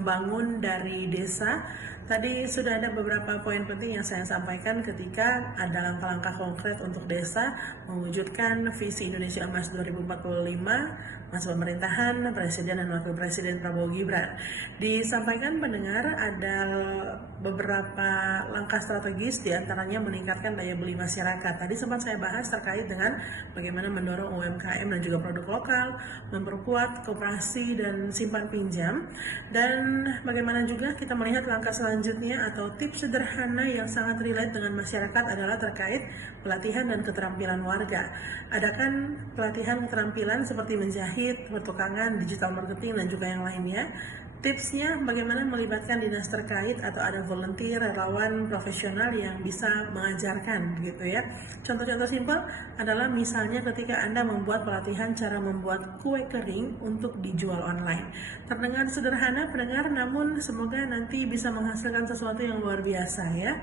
membangun dari desa. Tadi sudah ada beberapa poin penting yang saya sampaikan ketika ada langkah-langkah konkret untuk desa mewujudkan visi Indonesia Emas 2045 masa pemerintahan Presiden dan Wakil Presiden Prabowo Gibran. Disampaikan pendengar ada beberapa langkah strategis, diantaranya meningkatkan daya beli masyarakat. Tadi sempat saya bahas terkait dengan bagaimana mendorong UMKM dan juga produk lokal, memperkuat koperasi dan simpan pinjam, dan bagaimana juga kita melihat langkah selanjutnya atau tips sederhana yang sangat relate dengan masyarakat adalah terkait pelatihan dan keterampilan warga. Adakan pelatihan keterampilan seperti menjahit, pertukangan, digital marketing, dan juga yang lainnya. Tipsnya bagaimana melibatkan dinas terkait atau ada volunteer, relawan profesional yang bisa mengajarkan gitu ya. Contoh-contoh simpel adalah misalnya ketika Anda membuat pelatihan cara membuat kue kering untuk dijual online. Terdengar sederhana pendengar, namun semoga nanti bisa menghasilkan sesuatu yang luar biasa ya.